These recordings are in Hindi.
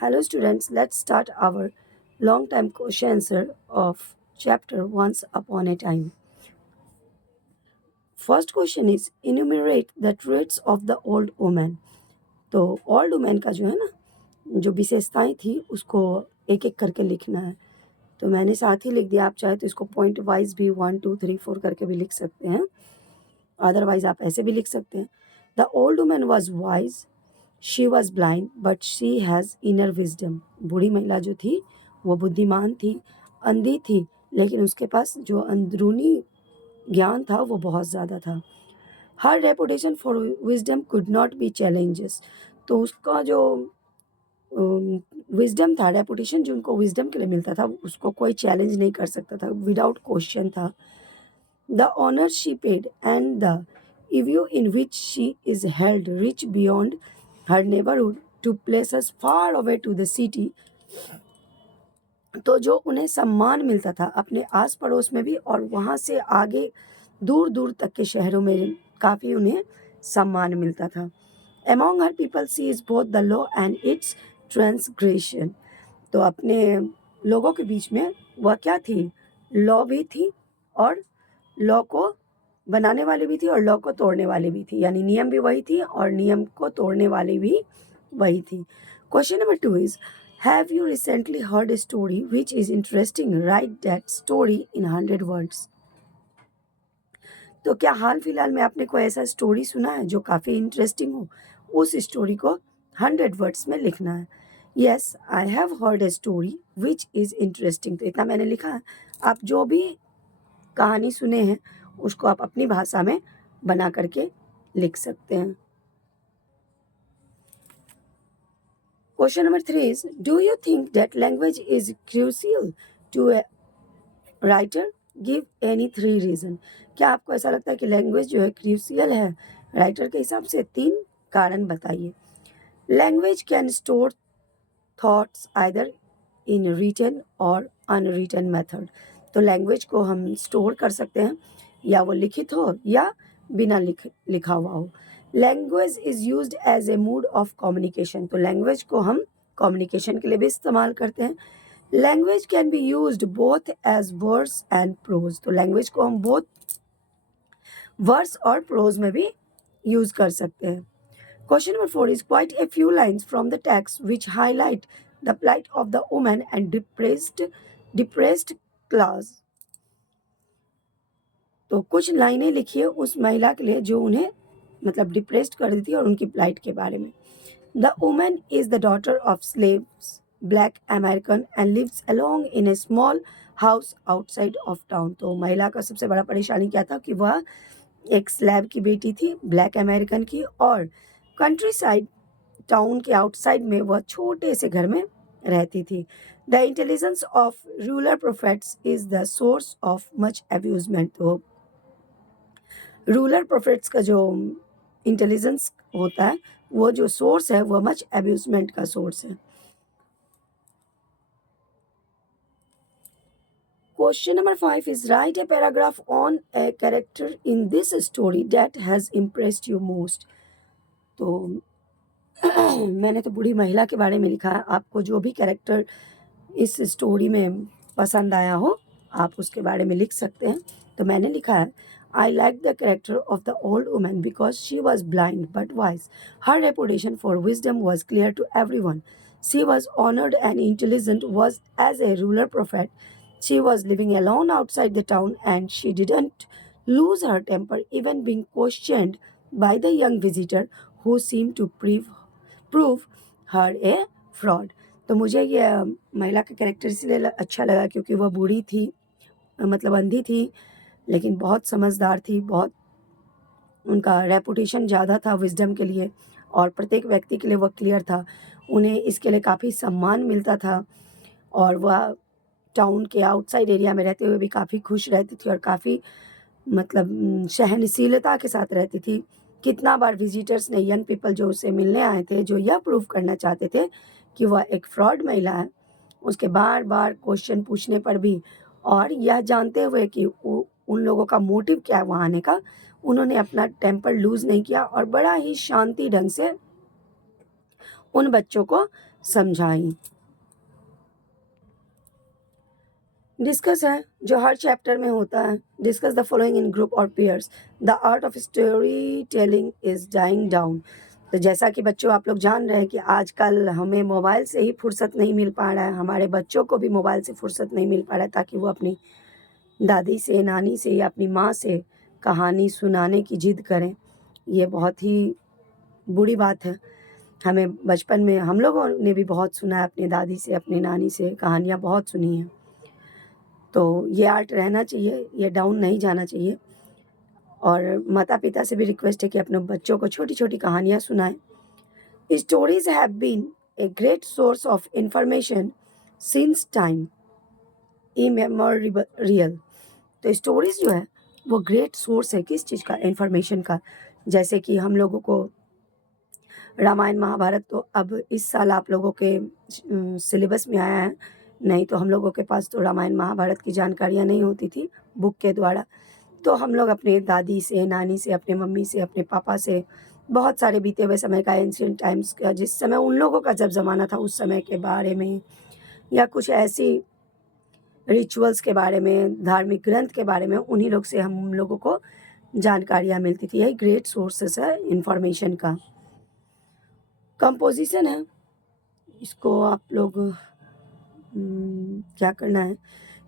Hello students, let's start our long time question answer of chapter Once Upon a Time. First question is enumerate the traits of the old woman. तो ओल्ड वुमेन का जो है ना जो विशेषताएं थी उसको एक एक करके लिखना है। तो मैंने साथ ही लिख दिया, आप चाहे तो इसको पॉइंट वाइज भी 1 2 3 4 करके भी लिख सकते हैं, अदरवाइज आप ऐसे भी लिख सकते हैं। The old women was wise, she was blind but she has inner wisdom. बूढ़ी महिला जो थी वो बुद्धिमान थी, अंधी थी, लेकिन उसके पास जो अंदरूनी ज्ञान था वो बहुत ज़्यादा था। हर reputation for wisdom could not be challenges. तो उसका जो विजडम था, रेपुटेशन जो उनको विजडम के लिए मिलता था, उसको कोई चैलेंज नहीं कर सकता था, विदाउट क्वेश्चन था। The honour she paid and the view in which she is held reach beyond her neighbourhood to places far away to the city. तो जो उन्हें सम्मान मिलता था अपने आस पड़ोस में भी और वहाँ से आगे दूर दूर तक के शहरों में काफ़ी उन्हें सम्मान मिलता था। Among her people she is both the law and its transgression। तो अपने लोगों के बीच में वह क्या थी, लॉ भी थी और लॉ को बनाने वाली भी थी और लॉ को तोड़ने वाली भी थी, यानी नियम भी वही थी और नियम को तोड़ने वाली भी वही थी। Question number 2 is have you recently heard a story which is interesting, right that story in 100 words. तो क्या हाल फिलहाल में आपने कोई ऐसा स्टोरी सुना है जो काफ़ी इंटरेस्टिंग हो, उस स्टोरी को 100 वर्ड्स में लिखना है। Yes I have heard a story which is interesting. तो इतना मैंने लिखा है। आप जो भी कहानी सुने हैं उसको आप अपनी भाषा में बना करके लिख सकते हैं। Question number 3 is do you think that language is crucial to a writer, give any 3 reason. क्या आपको ऐसा लगता है कि लैंग्वेज जो है क्रूशियल है राइटर के हिसाब से? 3 कारण बताइए। Language can store thoughts either in written और अनरिटन मेथड। तो लैंग्वेज को हम स्टोर कर सकते हैं, या वो लिखित हो या बिना लिखा हुआ हो। Language is used as a mode of communication. तो लैंग्वेज को हम कम्युनिकेशन के लिए भी इस्तेमाल करते हैं। Language can be used both as words and prose. तो लैंग्वेज को हम बोथ वर्ड्स और प्रोज में भी यूज कर सकते हैं। Question number 4 is quite a few lines from the text which highlight the plight of the woman and depressed class। तो कुछ लाइनें लिखिए उस महिला के लिए जो उन्हें मतलब डिप्रेस्ड कर देती है और उनकी प्लाइट के बारे में। The woman is the daughter of slaves, black American and lives along in a small house outside of town. तो महिला का सबसे बड़ा परेशानी क्या था कि वह एक स्लैब की बेटी थी, ब्लैक अमेरिकन की, और कंट्री साइड टाउन के आउटसाइड में वह छोटे से घर में रहती थी। The intelligence of ruler prophets is the source of much abusement. तो रूलर प्रोफेट्स का जो इंटेलिजेंस होता है वो जो सोर्स है वह मच अब्यूजमेंट का सोर्स है। Question number 5 is right a paragraph on a character in this story that has impressed you most. तो मैंने तो बूढ़ी महिला के बारे में लिखा है, आपको जो भी कैरेक्टर इस स्टोरी में पसंद आया हो आप उसके बारे में लिख सकते हैं। तो मैंने लिखा है I like the character of the old woman because she was blind but wise, her reputation for wisdom was clear to every one, she was honoured and intelligent was as a ruler prophet, she was living alone outside the town and she didn't lose her temper even being questioned by the young visitor who seemed to prove her a fraud। तो मुझे ये महिला का कैरेक्टर इसलिए अच्छा लगा क्योंकि वह बूढ़ी थी, मतलब अंधी थी, लेकिन बहुत समझदार थी, बहुत उनका रेपुटेशन ज़्यादा था विजडम के लिए और प्रत्येक व्यक्ति के लिए वह क्लियर था, उन्हें इसके लिए काफ़ी सम्मान मिलता था और वह टाउन के आउटसाइड एरिया में रहते हुए भी काफ़ी खुश रहती थी और काफ़ी मतलब सहनशीलता के साथ रहती थी। कितना बार विजिटर्स ने, यंग पीपल जो उससे मिलने आए थे, जो यह प्रूव करना चाहते थे कि वह एक फ्रॉड महिला है, उसके बार बार क्वेश्चन पूछने पर भी और यह जानते हुए कि उन लोगों का मोटिव क्या है वहाँ आने का, उन्होंने अपना टेम्पर लूज़ नहीं किया और बड़ा ही शांति ढंग से उन बच्चों को समझाई। डिस्कस है जो हर चैप्टर में होता है। Discuss the following in group और pairs. The art of story telling is dying down. तो जैसा कि बच्चों आप लोग जान रहे हैं कि आजकल हमें मोबाइल से ही फुर्सत नहीं मिल पा रहा है, हमारे बच्चों को भी मोबाइल से फुर्सत नहीं मिल पा रहा है ताकि वो अपनी दादी से, नानी से या अपनी माँ से कहानी सुनाने की जिद करें। ये बहुत ही बुरी बात है। हमें बचपन में हम लोगों ने भी बहुत सुना है, अपनी दादी से, अपनी नानी से कहानियाँ बहुत सुनी हैं। तो ये आर्ट रहना चाहिए, ये डाउन नहीं जाना चाहिए। और माता पिता से भी रिक्वेस्ट है कि अपने बच्चों को छोटी छोटी कहानियाँ सुनाएं। Stories have been a great source of information since time immemorial. तो स्टोरीज जो है वो ग्रेट सोर्स है किस चीज़ का? इंफॉर्मेशन का। जैसे कि हम लोगों को रामायण महाभारत तो अब इस साल आप लोगों के सिलेबस में आया है, नहीं तो हम लोगों के पास तो रामायण महाभारत की जानकारियाँ नहीं होती थी बुक के द्वारा। तो हम लोग अपने दादी से, नानी से, अपने मम्मी से, अपने पापा से बहुत सारे बीते हुए समय का, एंशिएंट टाइम्स का, जिस समय उन लोगों का जब ज़माना था उस समय के बारे में, या कुछ ऐसी रिचुअल्स के बारे में, धार्मिक ग्रंथ के बारे में, उन्हीं लोग से हम लोगों को जानकारियाँ मिलती थी। यही ग्रेट सोर्सेस है इंफॉर्मेशन का। कंपोजिशन है, इसको आप लोग क्या करना है?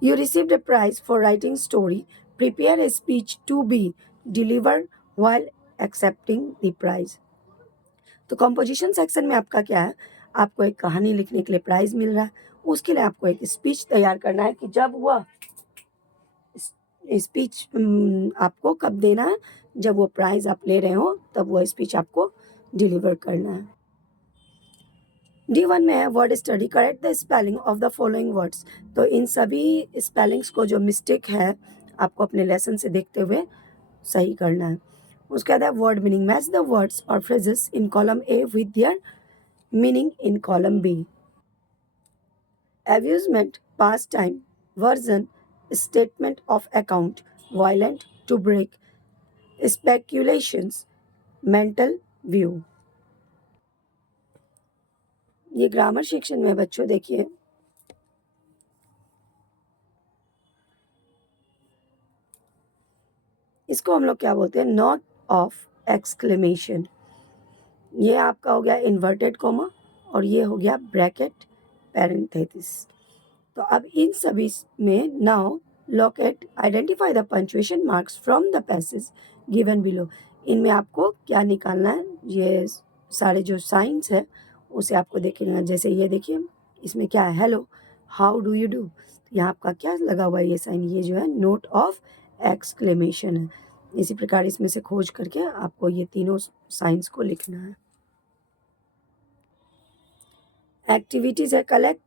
You received a prize for writing story, prepare a speech to be delivered while accepting the prize. तो कंपोजिशन सेक्शन में आपका क्या है? आपको एक कहानी लिखने के लिए प्राइज मिल रहा है, उसके लिए आपको एक स्पीच तैयार करना है कि जब वह स्पीच आपको कब देना है? जब वो प्राइज आप ले रहे हो तब वो स्पीच आपको डिलीवर करना है। D1 में है word study, correct the spelling of the following words. तो इन सभी स्पेलिंग्स को जो मिस्टेक है आपको अपने लेसन से देखते हुए सही करना है। उसके बाद है word meaning, match the words और phrases in column A with their meaning in column B. Abusement, pastime, version, statement of account, violent, to break, speculations, mental view. ये ग्रामर सेक्शन में बच्चों देखिए, इसको हम लोग क्या बोलते हैं? Note of exclamation. ये आपका हो गया इन्वर्टेड कोमा और ये हो गया ब्रैकेट पैरेंथेसिस। तो अब इन सभी में now locate identify the punctuation marks from the passage given below. इनमें आपको क्या निकालना है? ये सारे जो साइंस है उसे आपको देख लेना। जैसे ये देखिए, इसमें क्या है? Hello, how do you do. यहाँ आपका क्या लगा हुआ है? ये साइन, ये जो है नोट ऑफ एक्सक्लेमेशन है। इसी प्रकार इसमें से खोज करके आपको ये तीनों साइंस को लिखना है। एक्टिविटीज है, collect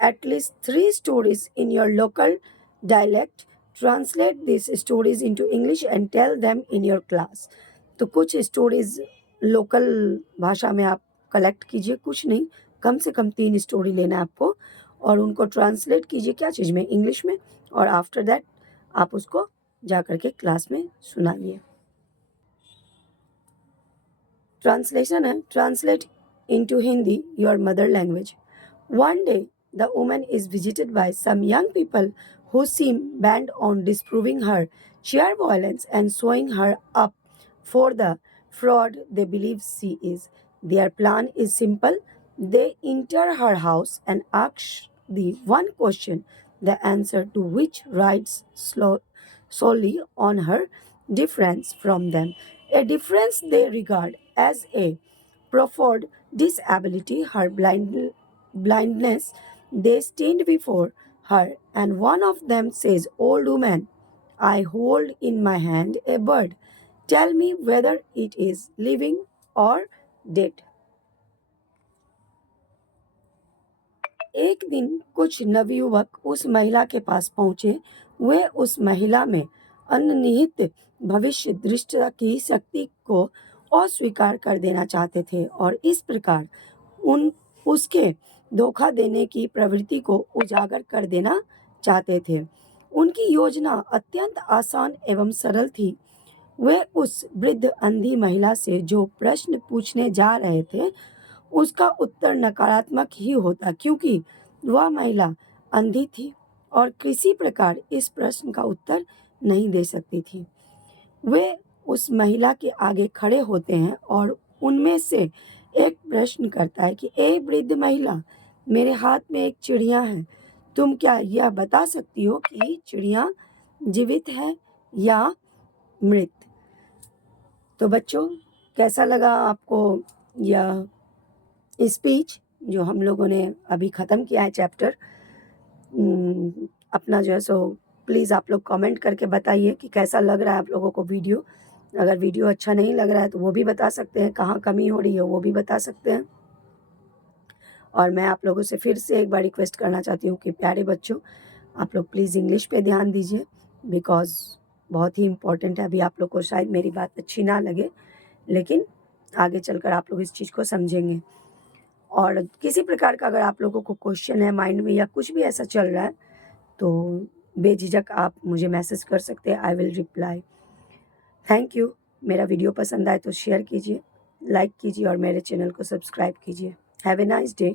at least 3 stories in your local dialect, translate these stories into English and tell them in your class। तो कुछ स्टोरीज लोकल भाषा में आप कलेक्ट कीजिए, कुछ नहीं, कम से कम 3 स्टोरी लेना है आपको और उनको ट्रांसलेट कीजिए क्या चीज़ में? इंग्लिश में। और आफ्टर दैट आप उसको जा करके क्लास में सुनाइए। ट्रांसलेशन है, translate into Hindi, your mother language। One day, the woman is visited by some young people who seem bent on disproving her sheer violence and showing her up for the fraud they believe she is। Their plan is simple. They enter her house and ask the one question, the answer to which rides solely on her difference from them, a difference they regard as a profound disability, her blindness. They stand before her, and one of them says, "Old woman, I hold in my hand a bird. Tell me whether it is living or dead." एक दिन कुछ नवयुवक उस महिला के पास पहुंचे। वे उस महिला में अंतर्निहित भविष्य दृष्टि की शक्ति को अस्वीकार कर देना चाहते थे और इस प्रकार उसके धोखा देने की प्रवृत्ति को उजागर कर देना चाहते थे। उनकी योजना अत्यंत आसान एवं सरल थी। वे उस वृद्ध अंधी महिला से जो प्रश्न पूछने जा रहे थे उसका उत्तर नकारात्मक ही होता, क्योंकि वह महिला अंधी थी और किसी प्रकार इस प्रश्न का उत्तर नहीं दे सकती थी। वे उस महिला के आगे खड़े होते हैं और उनमें से एक प्रश्न करता है कि ए वृद्ध महिला, मेरे हाथ में एक चिड़िया है, तुम क्या यह बता सकती हो कि चिड़िया जीवित है या मृत? तो बच्चों, कैसा लगा आपको यह स्पीच जो हम लोगों ने अभी ख़त्म किया है चैप्टर? अपना जो है सो प्लीज़ आप लोग कमेंट करके बताइए कि कैसा लग रहा है आप लोगों को वीडियो। अगर वीडियो अच्छा नहीं लग रहा है तो वो भी बता सकते हैं, कहाँ कमी हो रही है वो भी बता सकते हैं। और मैं आप लोगों से फिर से एक बार रिक्वेस्ट करना चाहती हूँ कि प्यारे बच्चों, आप लोग प्लीज़ इंग्लिश पे ध्यान दीजिए, बिकॉज़ बहुत ही इम्पोर्टेंट है। अभी आप लोग को शायद मेरी बात अच्छी ना लगे, लेकिन आगे चलकर आप लोग इस चीज़ को समझेंगे। और किसी प्रकार का अगर आप लोगों को क्वेश्चन है माइंड में या कुछ भी ऐसा चल रहा है, तो बेझिझक आप मुझे मैसेज कर सकते हैं, I will reply. Thank you. मेरा वीडियो पसंद आए तो शेयर कीजिए, लाइक कीजिए और मेरे चैनल को सब्सक्राइब कीजिए। Have a nice day.